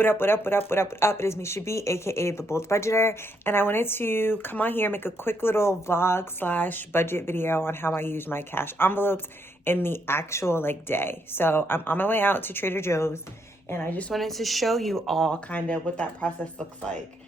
What up, what up, what up, what up, what up? It is Miesha B, aka the Bold Budgeter, and I wanted to come on here and make a quick little vlog slash budget video on how I use my cash envelopes in the actual day. So I'm on my way out to Trader Joe's, and I just wanted to show you all kind of what that process looks like.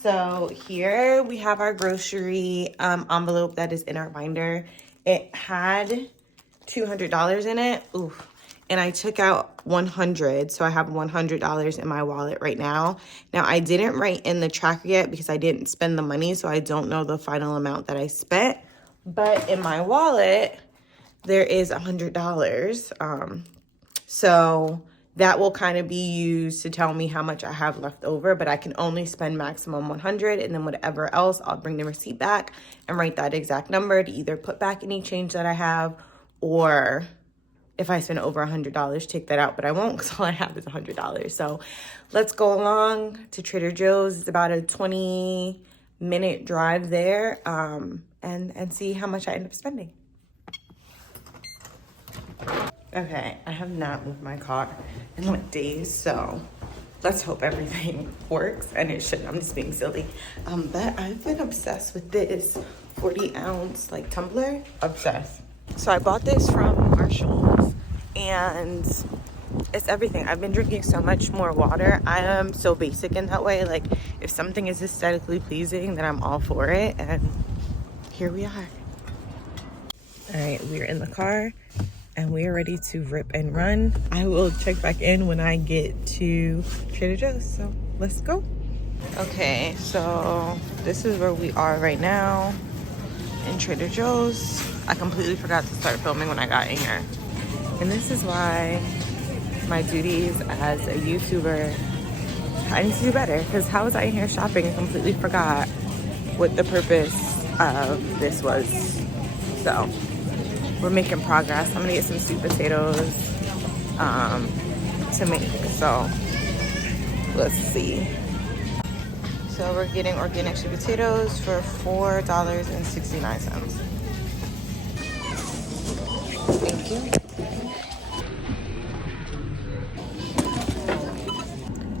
So here we have our grocery envelope that is in our binder. It had $200 in it. Oof. And I took out 100, so I have $100 in my wallet right now. Now, I didn't write in the tracker yet because I didn't spend the money, so I don't know the final amount that I spent. But in my wallet, there is $100. So that will kind of be used to tell me how much I have left over, but I can only spend maximum 100, and then whatever else, I'll bring the receipt back and write that exact number to either put back any change that I have, or if I spend over $100, take that out, but I won't because all I have is $100. So let's go along to Trader Joe's. It's about a 20-minute drive there, and see how much I end up spending. Okay, I have not moved my car in days, so let's hope everything works, and it should. I'm just being silly. But I've been obsessed with this 40-ounce tumbler. Obsessed. So I bought this from Marshall's, and it's everything. I've been drinking so much more water. I am so basic in that way. If something is aesthetically pleasing, then I'm all for it, and here we are. All right, we're in the car, and we are ready to rip and run. I will check back in when I get to Trader Joe's, so let's go. Okay, so this is where we are right now in Trader Joe's. I completely forgot to start filming when I got in here. And this is why my duties as a YouTuber, I need to do better, because how was I in here shopping and completely forgot what the purpose of this was. So we're making progress. I'm gonna get some sweet potatoes to make, so let's see. So we're getting organic sweet potatoes for $4.69. Thank you.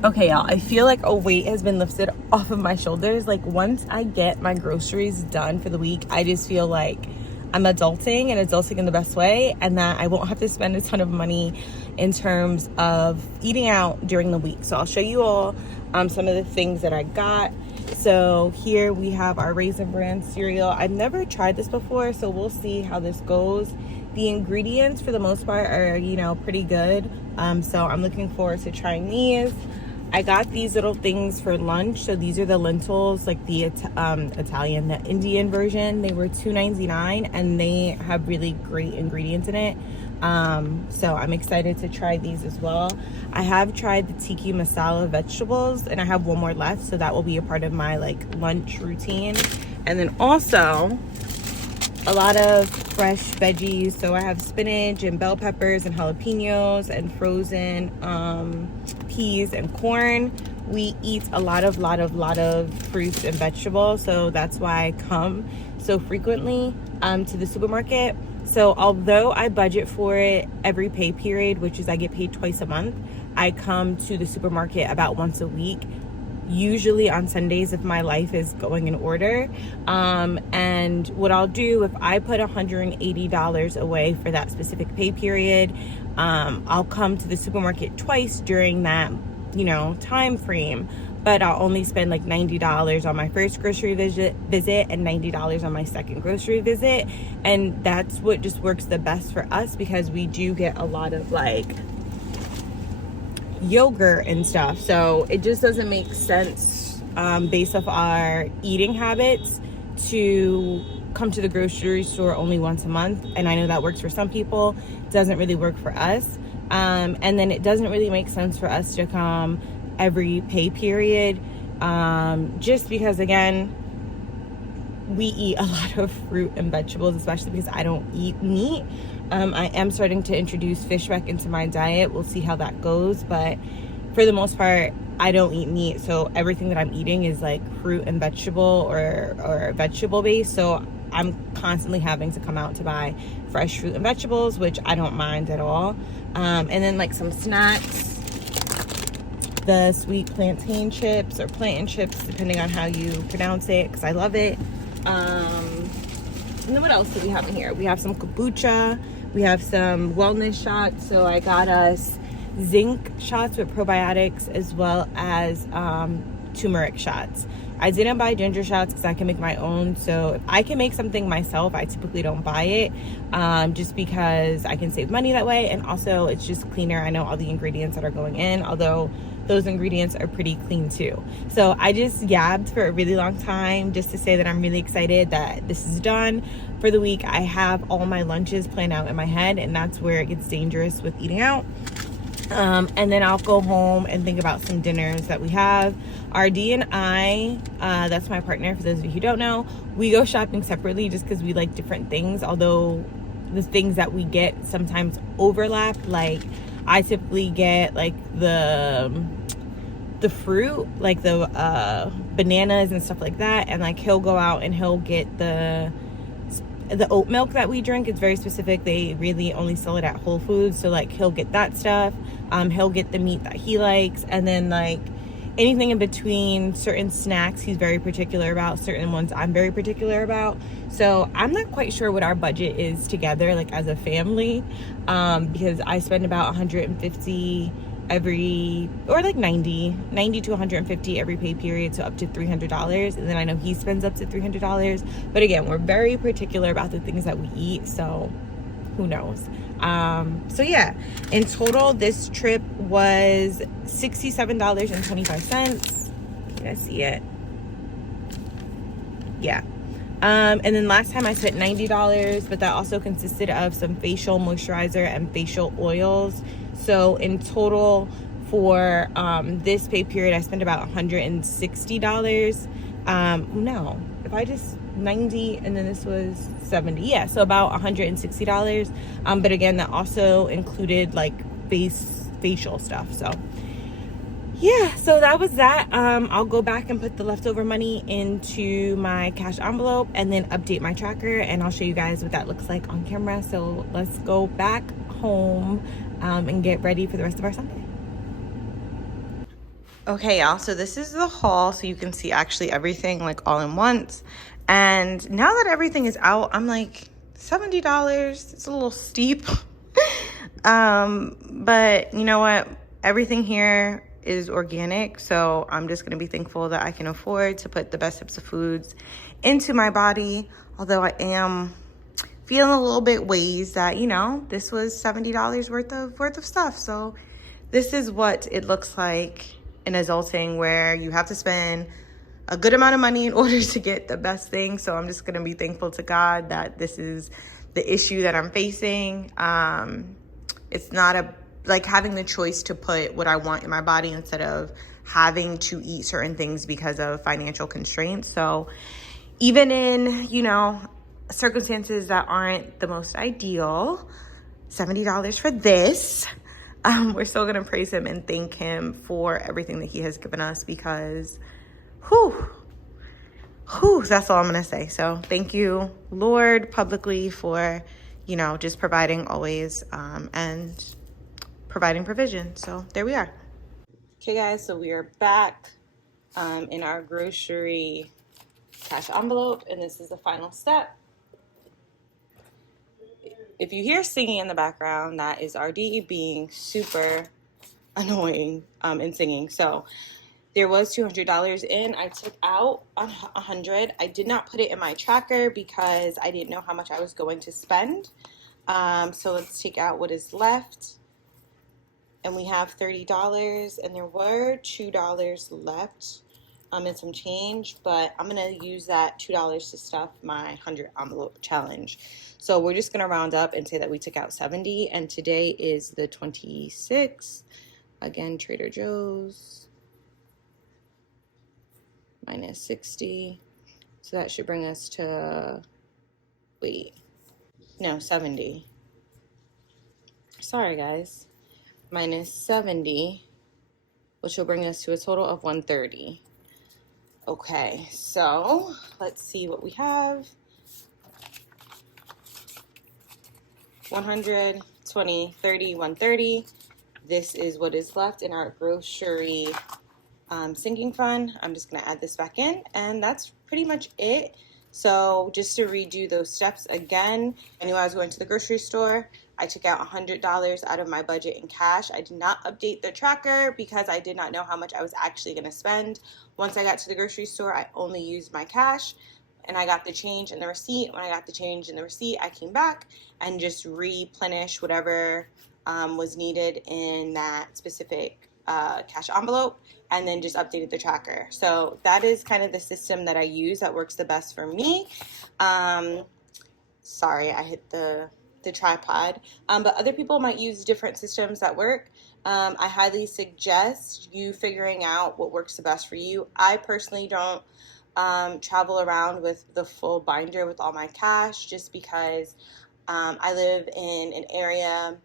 Okay, y'all, I feel like a weight has been lifted off of my shoulders. Once I get my groceries done for the week, I just feel like I'm adulting, and adulting in the best way, and that I won't have to spend a ton of money in terms of eating out during the week. So I'll show you all some of the things that I got. So here we have our Raisin Bran cereal. I've never tried this before, so we'll see how this goes. The ingredients for the most part are, pretty good. So I'm looking forward to trying these. I got these little things for lunch. So these are the lentils, the the Indian version. They were $2.99, and they have really great ingredients in it. So I'm excited to try these as well. I have tried the tiki masala vegetables, and I have one more left, so that will be a part of my lunch routine. And then also a lot of fresh veggies. So I have spinach and bell peppers and jalapenos and frozen peas and corn. We eat a lot of fruits and vegetables, so that's why I come so frequently to the supermarket. So although I budget for it every pay period, which is I get paid twice a month, I come to the supermarket about once a week, usually on Sundays if my life is going in order. And what I'll do, if I put $180 away for that specific pay period, I'll come to the supermarket twice during that time frame, but I'll only spend $90 on my first grocery visit and $90 on my second grocery visit. And that's what just works the best for us, because we do get a lot of yogurt and stuff, so it just doesn't make sense based off our eating habits to come to the grocery store only once a month. And I know that works for some people, doesn't really work for us. And then it doesn't really make sense for us to come every pay period, just because, again, we eat a lot of fruit and vegetables, especially because I don't eat meat. I am starting to introduce fish back into my diet. We'll see how that goes, but for the most part, I don't eat meat, so everything that I'm eating is fruit and vegetable or vegetable based. So I'm constantly having to come out to buy fresh fruit and vegetables, which I don't mind at all. And then some snacks. the sweet plantain chips or plantain chips, depending on how you pronounce it, because I love it. And then what else do we have in here? We have some kombucha. We have some wellness shots. So I got us zinc shots with probiotics, as well as turmeric shots. I didn't buy ginger shots because I can make my own. So if I can make something myself, I typically don't buy it, just because I can save money that way. And also it's just cleaner. I know all the ingredients that are going in, although those ingredients are pretty clean too. So I just yabbed for a really long time just to say that I'm really excited that this is done for the week. I have all my lunches planned out in my head, and that's where it gets dangerous with eating out. And then I'll go home and think about some dinners that we have. RD and I, that's my partner, for those of you who don't know, we go shopping separately just because we like different things, although the things that we get sometimes overlap. Like I typically get like the fruit, like the bananas and stuff like that, and like he'll go out and he'll get the oat milk that we drink. It's very specific. They really only sell it at Whole Foods, so like he'll get that stuff. He'll get the meat that he likes, and then like anything in between. Certain snacks he's very particular about, certain ones I'm very particular about. So I'm not quite sure what our budget is together, like as a family, because I spend about 150 every, or like 90 to 150 every pay period, so up to $300. And then I know he spends up to $300, but again, we're very particular about the things that we eat, so who knows. So yeah, in total this trip was $67.25. Can I see it? Yeah. And then last time I spent $90, but that also consisted of some facial moisturizer and facial oils. So in total for this pay period, I spent about $160. No, if I just 90 and then this was 70, yeah, so about $160. But again, that also included like facial stuff. So yeah, so that was that. I'll go back and put the leftover money into my cash envelope and then update my tracker, and I'll show you guys what that looks like on camera. So let's go back home and get ready for the rest of our Sunday. Okay, y'all, so this is the haul, so you can see actually everything like all in once. And now that everything is out, I'm like, $70, it's a little steep. But you know what? Everything here is organic, so I'm just gonna be thankful that I can afford to put the best types of foods into my body. Although I am feeling a little bit ways that, you know, this was $70 worth of stuff. So this is what it looks like in adulting, where you have to spend a good amount of money in order to get the best thing. So I'm just gonna be thankful to God that this is the issue that I'm facing. It's not like having the choice to put what I want in my body instead of having to eat certain things because of financial constraints. So even in, you know, circumstances that aren't the most ideal, $70 for this, we're still gonna praise him and thank him for everything that he has given us, because that's all I'm gonna say. So thank you, Lord, publicly for, you know, just providing always, and providing provision. So there we are. Okay guys, so we are back in our grocery cash envelope, and this is the final step. If you hear singing in the background, that is RD being super annoying and singing. So there was $200 in. I took out $100. I did not put it in my tracker because I didn't know how much I was going to spend. So let's take out what is left. And we have $30, and there were $2 left and some change, but I'm gonna use that $2 to stuff my 100 envelope challenge. So we're just gonna round up and say that we took out 70, and today is the 26th. Again, Trader Joe's minus 60. So that should bring us to, 70. Sorry guys. Minus 70, which will bring us to a total of 130. Okay, so let's see what we have. 100, 20, 30, 130. this is what is left in our grocery sinking fund. I'm just going to add this back in, and that's pretty much it. So just to redo those steps again, I knew I was going to the grocery store. I took out $100 out of my budget in cash. I did not update the tracker because I did not know how much I was actually going to spend. Once I got to the grocery store, I only used my cash, and I got the change and the receipt. When I got the change and the receipt, I came back and just replenished whatever was needed in that specific cash envelope, and then just updated the tracker. So that is kind of the system that I use that works the best for me. Sorry, I hit the tripod. But other people might use different systems that work. I highly suggest you figuring out what works the best for you. I personally don't travel around with the full binder with all my cash, just because I live in an area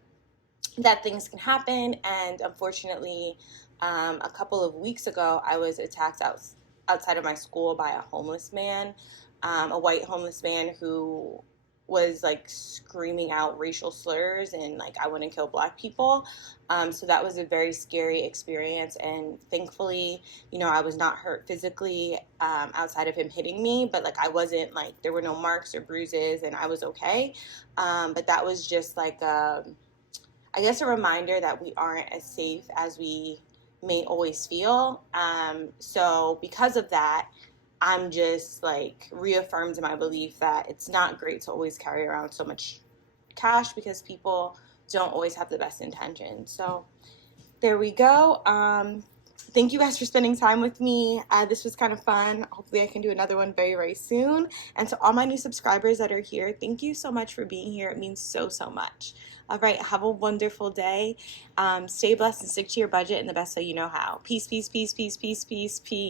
that things can happen. And unfortunately, a couple of weeks ago, I was attacked outside of my school by a homeless man, a white homeless man who was like screaming out racial slurs and like, I want to kill black people. So that was a very scary experience. And thankfully, you know, I was not hurt physically outside of him hitting me, but like I wasn't like, there were no marks or bruises, and I was okay. But that was just like, I guess a reminder that we aren't as safe as we may always feel. So because of that, I'm just like reaffirmed in my belief that it's not great to always carry around so much cash, because people don't always have the best intentions. So there we go. Thank you guys for spending time with me. This was kind of fun. Hopefully I can do another one very, very soon. And to all my new subscribers that are here, thank you so much for being here. It means so, so much. All right, have a wonderful day. Stay blessed and stick to your budget in the best way you know how. Peace, peace, peace, peace, peace, peace, peace.